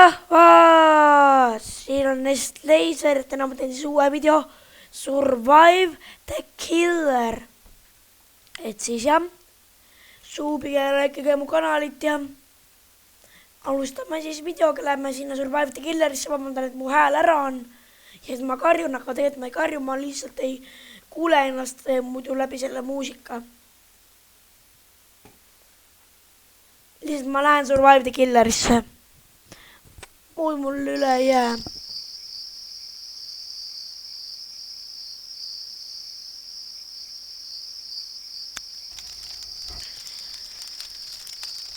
rahvas, siin on Nest Laser, täna ma teen siis uue video Survive the Killer. Et siis jah, suubige ikkagi mu kanalit ja alustame siis videoga, lähme sinna Survive the Killerisse, vabandan, et mu hääl ära on. Ja et ma karjun, aga tegelikult ma ei karju, ma lihtsalt ei kuule ennast muidu läbi selle muusika. Lihtsalt ma lähen Survive the Killerisse. Muud mul üle ei jää.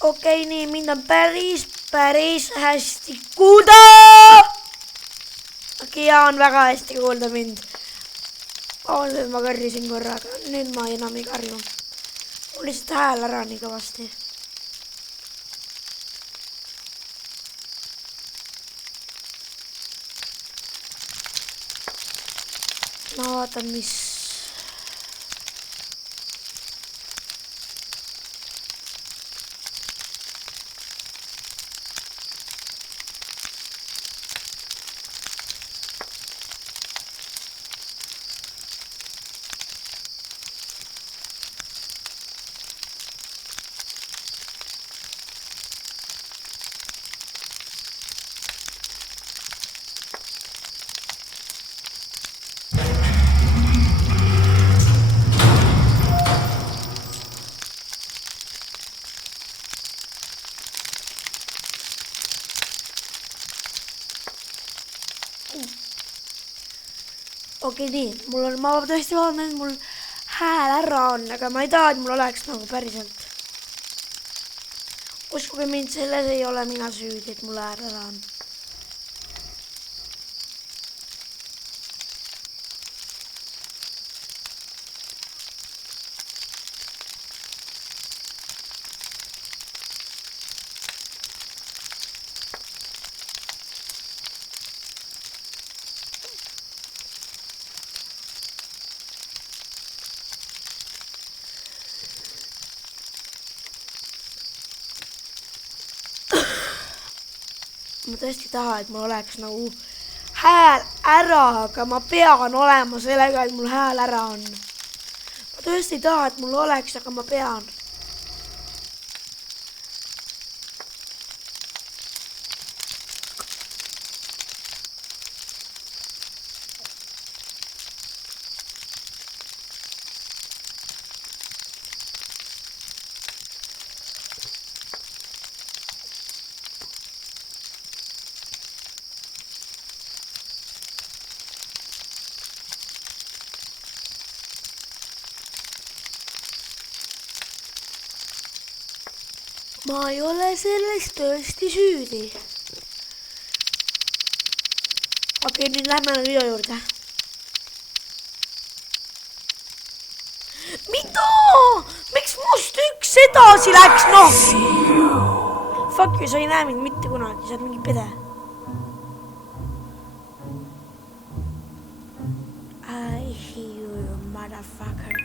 Okei, nii, mind on päris hästi kuulda. Okei, on väga hästi kuulda mind. Nüüd ma karjusin korra, aga nüüd ma enam ei karju. Mul lihtsalt hääl ära nii kõvasti. Ma vaatan, mis... Okei, nii, ma tõesti vaatan, et mul hääl ära on, aga ma ei taha, et mul oleks nagu päriselt. Uskuge mind, selles ei ole mina süüdi, et mul hääl ära on. Ma tõesti taha, et mul oleks nagu hääl ära, aga ma pean olema sellega, et mul hääl ära on. Ma tõesti taha, et mul oleks, aga ma pean. Ma ei ole selles tõesti süüdi. Okei, nüüd lähme video juurde. Mida? Miks must üks edasi läks? Noh! Fuck you, sa ei näe mind mitte kunagi, sa oled mingi pede. I hear you, motherfucker.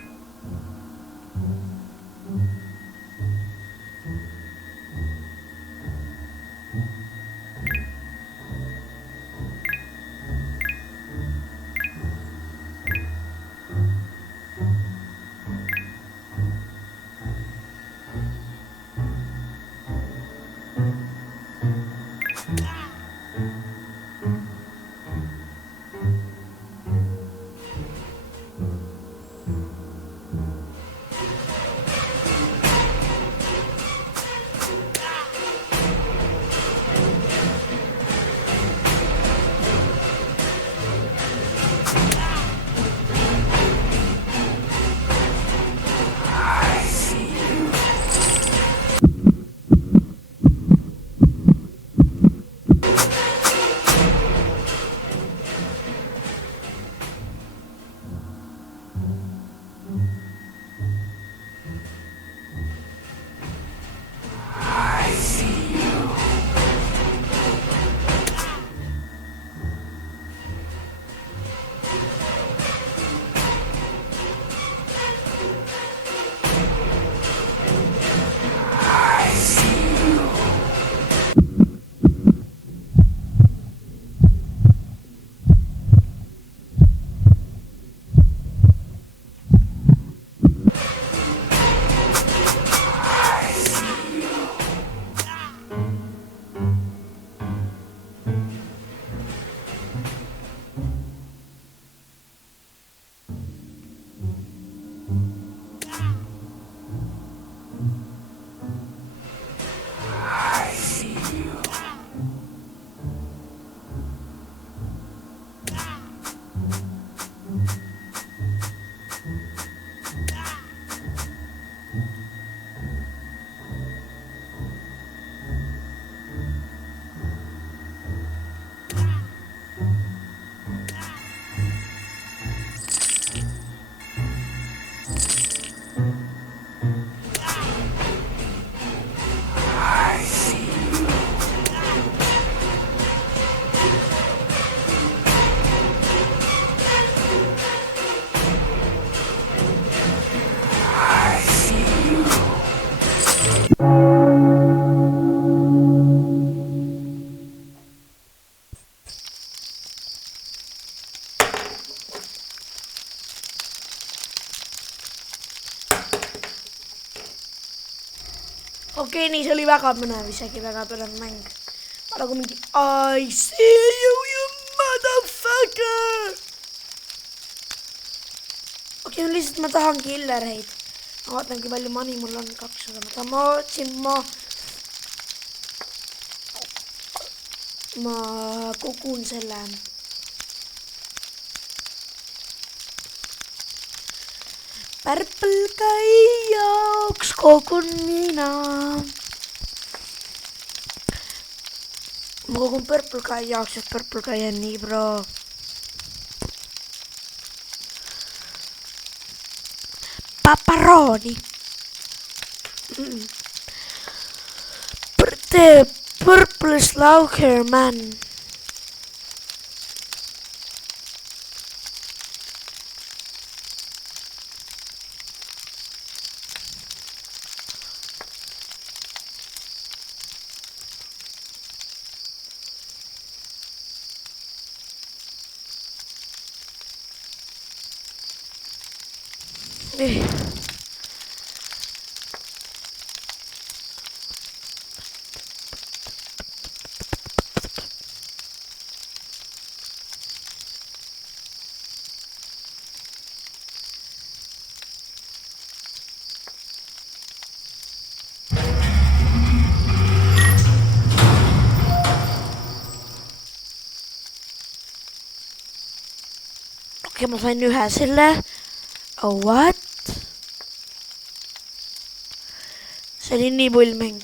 väga põnev, isegi väga põnev mäng. Ma nagu mingi I see you, you motherfucker. Okei, lihtsalt ma tahan killereid. Ma vaatan, kui palju mani mul on 200. Ma kogun selle. Purple-kai jaoks kogun mina. Ma kogun Purple-kai jaoks, et Purple-kai on nii pro. Paparoni. The purple slaughter man. Okei, ma sain ühe selle. Oh, what? See oli nii pull mäng.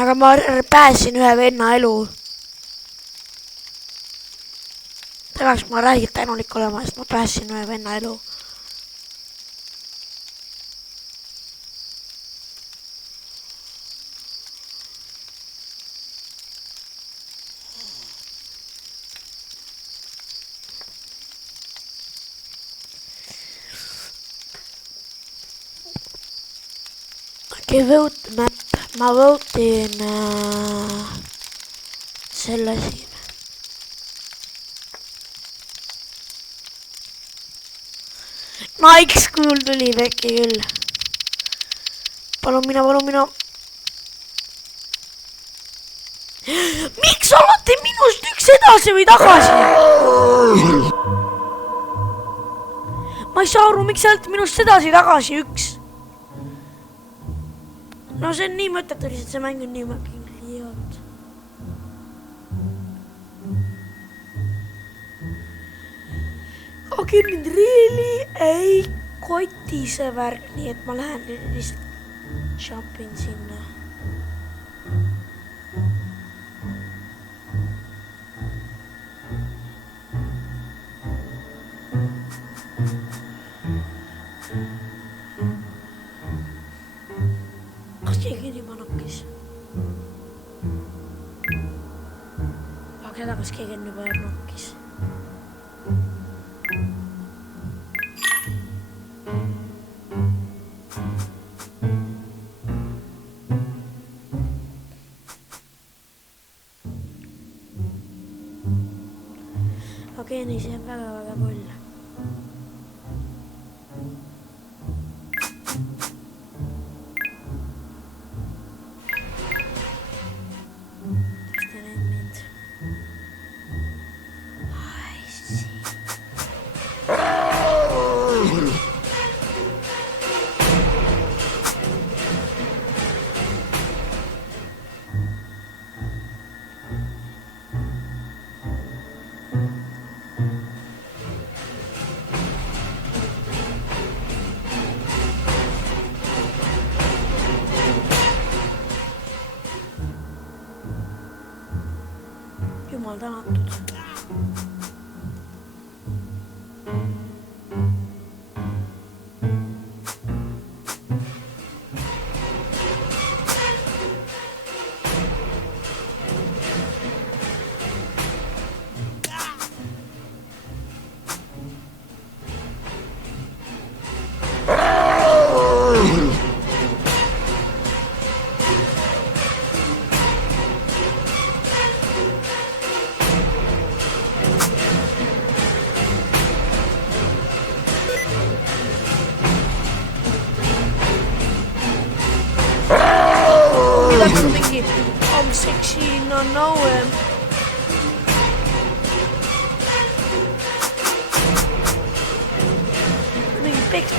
Aga ma pääsin ühe venna elu. Peaks ma räägid tänulik olema, sest ma pääsin ühe venna elu. Vote map, ma votin selle siin. Nice, cool tuli vekki küll. Palun mina. Miks olete minust üks edasi või tagasi? Ma ei saa aru, miks olete minust edasi tagasi üks. No see on nii mõttetu, lihtsalt see mäng on nii mõttetud. Aga mind really ei koti see värk, nii et ma lähen lihtsalt jumpin sinna. Kas keegi on juba nokkis? Okei, nii see on väga pull. Jumal tänatud. täpselt mingi I'm sexy, no mingi peks.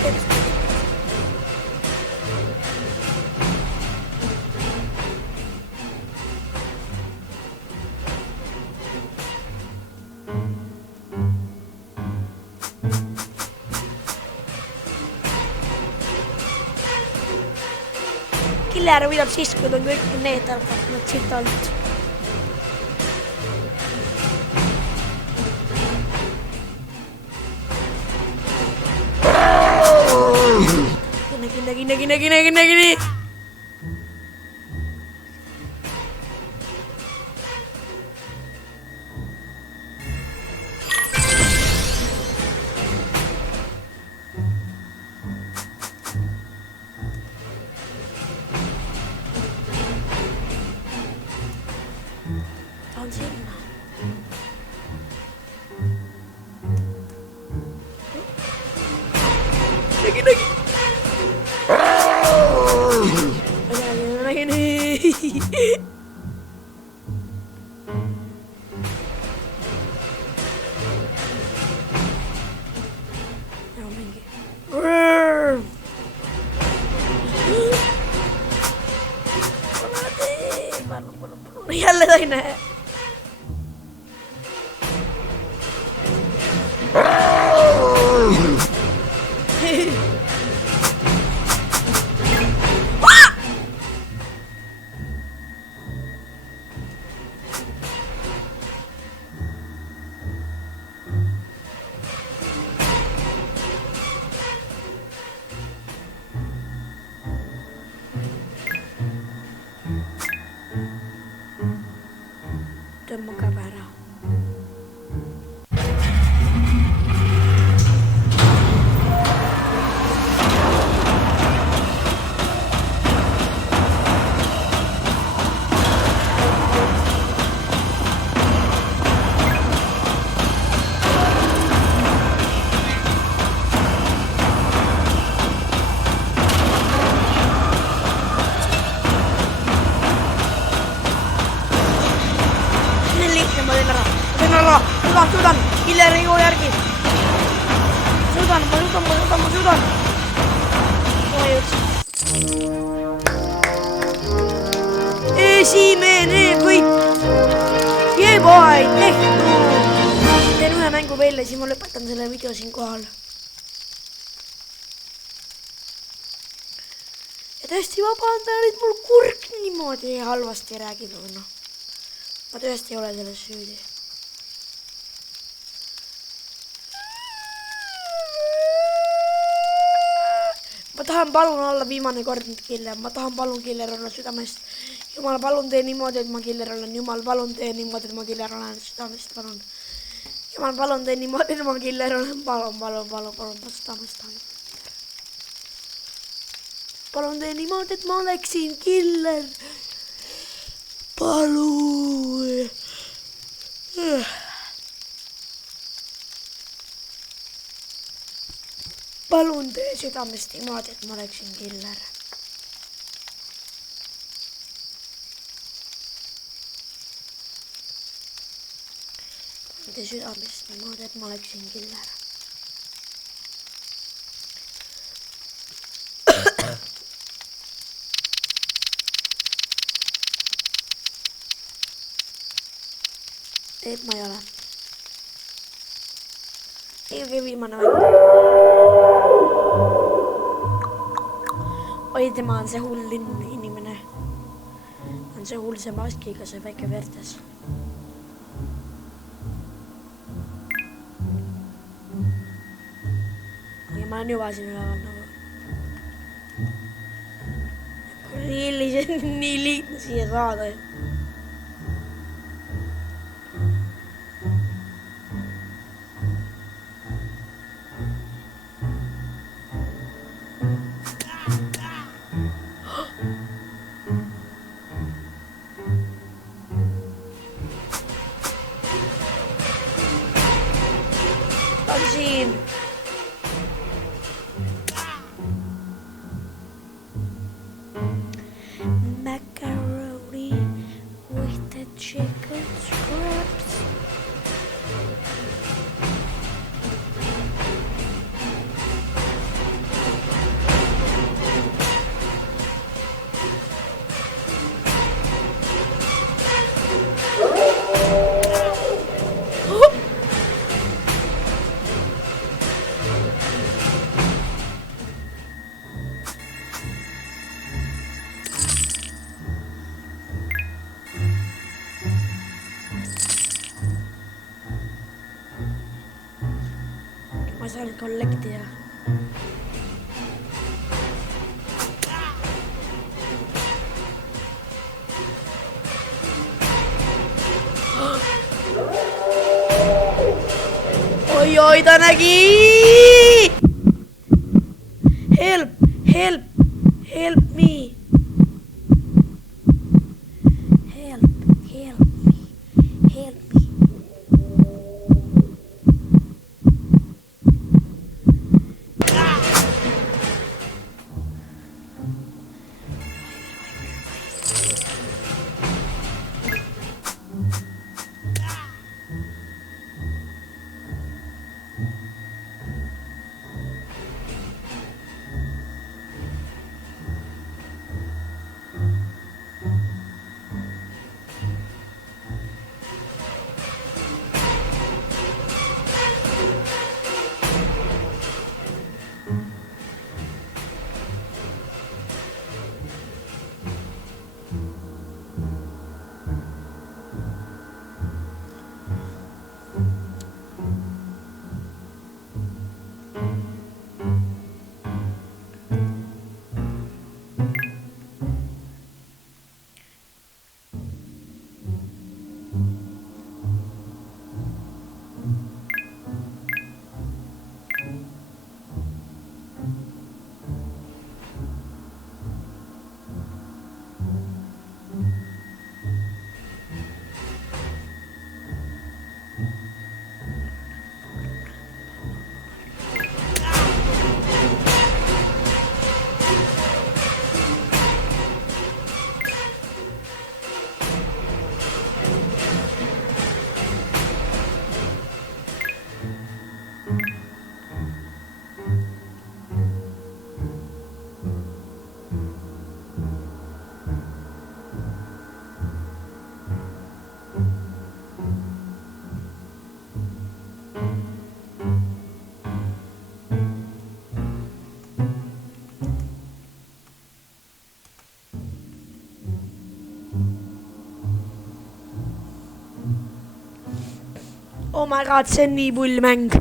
Killer võidab siis, kui ta on kõik need tarkad siit alt. Kinni. On sinna. Nägi. Jälle toinen. Tõmba kävera. Suudan, Killer ei jõua järgi. Ma suudan. Esimene võit. Jeboi, tehtud. Teen ühe mängu veel ja siis ma lõpetan selle video siin kohal. Ja tõesti vabandan, et mul kurk niimoodi halvasti räägib. Ma tõesti ei ole selles süüdi. Ma tahan palun olla viimane kord nüüd Killer. Ma tahan palun Killer olla südamest. Jumal, palun tee niimoodi, et ma Killer olen. Jumal, palun tee niimoodi, et ma Killer olen südamest. Palun. Jumal, palun tee niimoodi, et ma Killer olen. Palun. Südamest. Palun tee niimoodi, et ma oleksin Killer. Palun. Palun tee südamest niimoodi, et ma oleksin Killer. Palun tee südamest niimoodi, et ma oleksin Killer. Et ma ei ole. Ei viimane mäng. Oi, tema on see hull inimene. On see hull see maskiga, see väike vertes. Ja ma olen juba siin üleval nagu. See on nii lihtne siia saada. Siin. Macaroni. saan kollektida. Oi, ta nägi! Help me! Help me! Oh my god, see on nii pull mäng.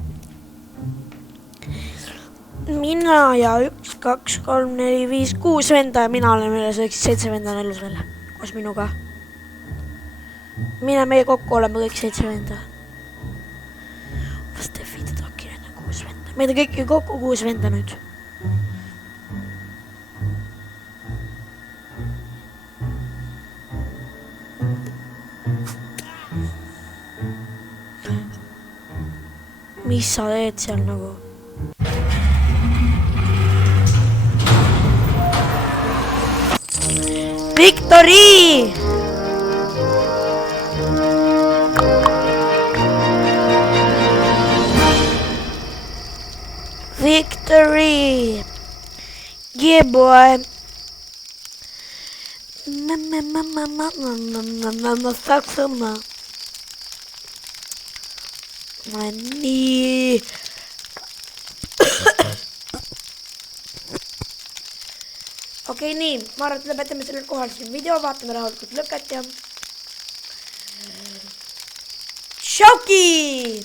Mina ja 1, 2, 3, 4, 5, 6 venda ja mina olen üles 7 venda on elus veel koos minuga. Meie kokku oleme kõik 7 venda. Vast F-id takki enne 6 venda. Meid on kõik kokku 6 venda nüüd. Mis sa teed seal nagu? Victory! Victory! Yeah, boy! Saksamaa! Nii. Okei, nii. Ma arvan, et lõpetame sellel kohal siin video. Vaatame rahulikult lõket ja... Tšauki!